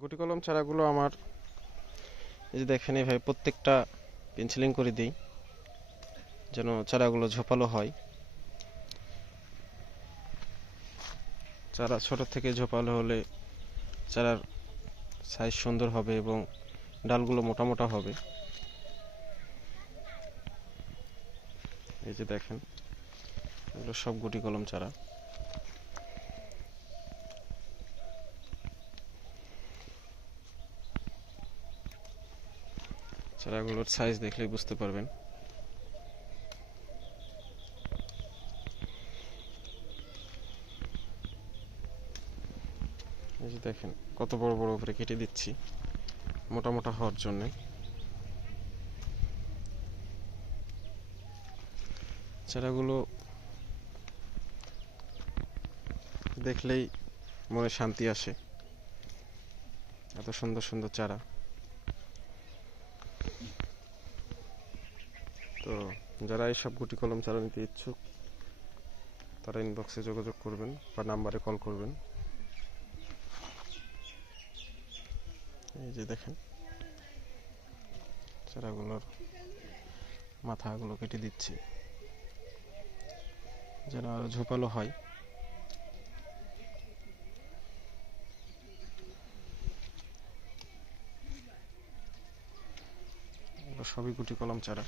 গুটি কলম চারাগুলো আমার এই যে দেখেন এইভাবে প্রত্যেকটা পেন্সিলিং করে দিই, যেন চারাগুলো ঝোপালো হয়। চারা ছোট থেকে ঝোপালো হলে চারার সাইজ সুন্দর হবে এবং ডালগুলো মোটা মোটা হবে। এই যে দেখেন, এগুলো সব গুটি কলম চারা। চারাগুলোর সাইজ দেখলেই বুঝতে পারবেন। দেখেন, কত বড় বড় উপরে কেটে দিচ্ছি, মোটা মোটা হওয়ার জন্য। চারাগুলো দেখলেই মনে শান্তি আসে। এত সুন্দর সুন্দর চারা। তো যারা এইসব গুটি কলম চারা নিতে ইচ্ছুক, তারা ইনবক্সে যোগাযোগ করবেন বা নাম্বারে কল করবেন। এই যে দেখেন, চারাগুলোর মাথাগুলো কেটে দিচ্ছি। যেন আরও ঝোপালো হয়। সবই গুটি কলম চারা।